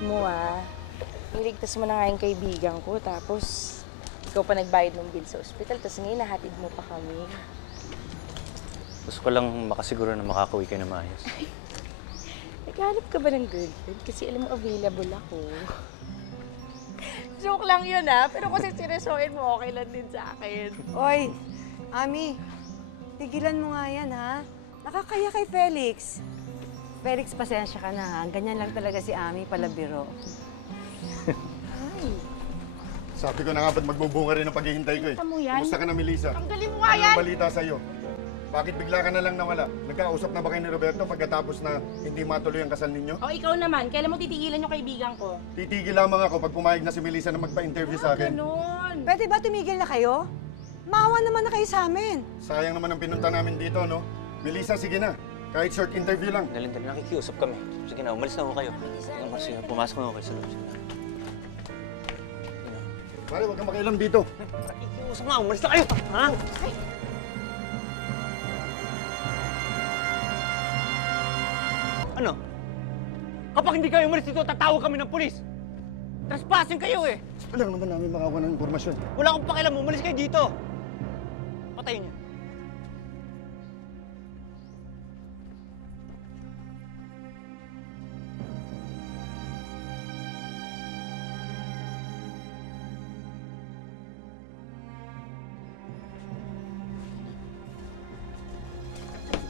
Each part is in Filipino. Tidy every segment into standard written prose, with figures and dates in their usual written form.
mo niligtas mo na nga yung kaibigan ko, tapos ikaw pa nagbayad ng bill sa ospital, tapos ngayon nahatid mo pa kami. Gusto ko lang makasiguro na makakauwi kayo na maayos. Naghanap ka ba ng girlfriend? Kasi alam mo, available ako. Joke lang yun pero kung seryosohin mo, okay lang din sa akin. Oy, Ami, tigilan mo nga yan, ha? Nakakaya kay Felix. Felix, pasensya ka na, ha? Ganyan lang talaga si Ami, palabiro. Ay, Sabi ko na nga ba't magbubunga rin ang paghihintay ko eh. Kita mo yan? Kumusta ka na, Melissa? tanggalin mo nga yan! Anong balita sa'yo? Bakit bigla ka na lang nawala? Nagkausap na ba kayo ni Roberto pagkatapos na hindi matuloy ang kasal ninyo? O ikaw naman, kailan mo titigilan yung kaibigan ko? Titigil lamang ako pag pumayag na si Melissa na magpa-interview sa akin. Ganun! Pwede ba tumigil na kayo? Maawa naman na kayo sa amin. Sayang naman ang pinunta namin dito, no? Melissa, sige na. Kahit short interview lang. Dali, nakikiusap kami. Sige na, umalis na ako kayo. Sige, pumasok na ako kayo sa loob. Sige na. Pare, huwag kang makialam dito. Nakikiusap na, umalis na kayo! Ha? Ay! Ano? Kapag hindi kayo umalis dito, tatawag kami ng pulis! Trespassing kayo eh! Wala naman namin makakuha ng impormasyon. Wala akong pakialam, umalis kayo dito! Patayin niyo.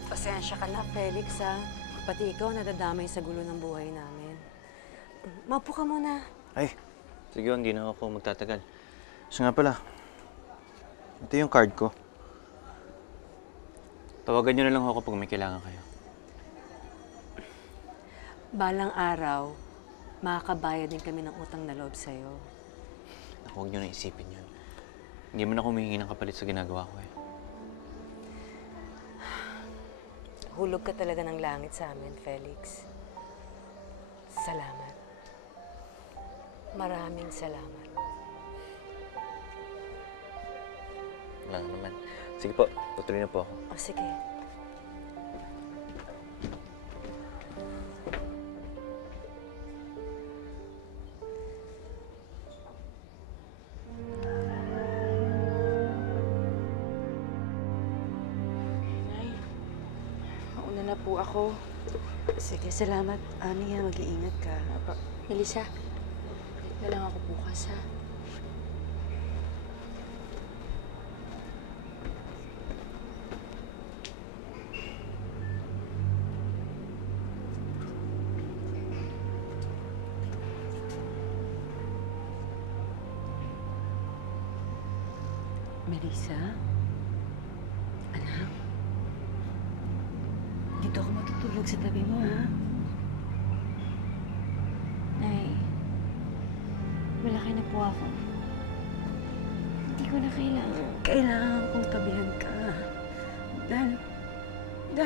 Pasensya ka na, Felix, ha? Pati ikaw nadadamay sa gulo ng buhay namin. Maupo ka muna. Ay, sige, hindi na ako magtatagal. So nga pala, ito yung card ko. Tawagan niyo na lang ako pag may kailangan kayo. Balang araw, makakabayad din kami ng utang na loob sa'yo. Huwag niyo na isipin yun. Hindi mo na ako humihingi ng kapalit sa ginagawa ko eh. Hulog ka talaga ng langit sa amin, Felix. Salamat. Maraming salamat. Wala naman. Sige po, tutuloy na po ako. O sige. Mauna na po ako. Sige, salamat. Ami, mag-iingat ka. Melissa, balik na lang ako bukas, ha? Melissa? Anak? Dito ako matutulog sa tabi mo, ha? Nay, malaki na po ako. Hindi ko na kailangan. Kailangan kong tabihan ka. Dahil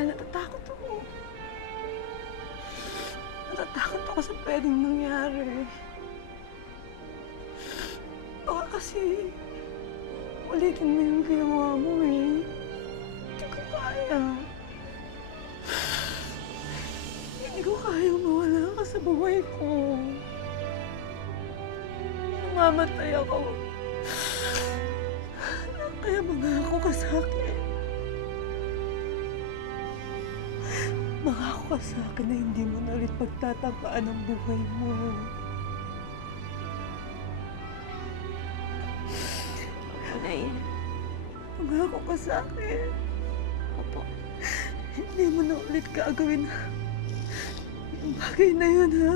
natatakot ako. Natatakot ako sa pwedeng mangyari. Baka kasi ulitin mo yung ginawa mo eh. Hindi ko kaya. Hindi ko kaya mawala ka sa buhay ko. Mamamatay ako. Kaya mangako ka sa akin. Mangako ka sa akin na hindi mo na ulit pagtatapaan ang buhay mo. Nay, Mangako ka sa akin. opo. Hindi mo na ulit gagawin yung bagay na yun, ha?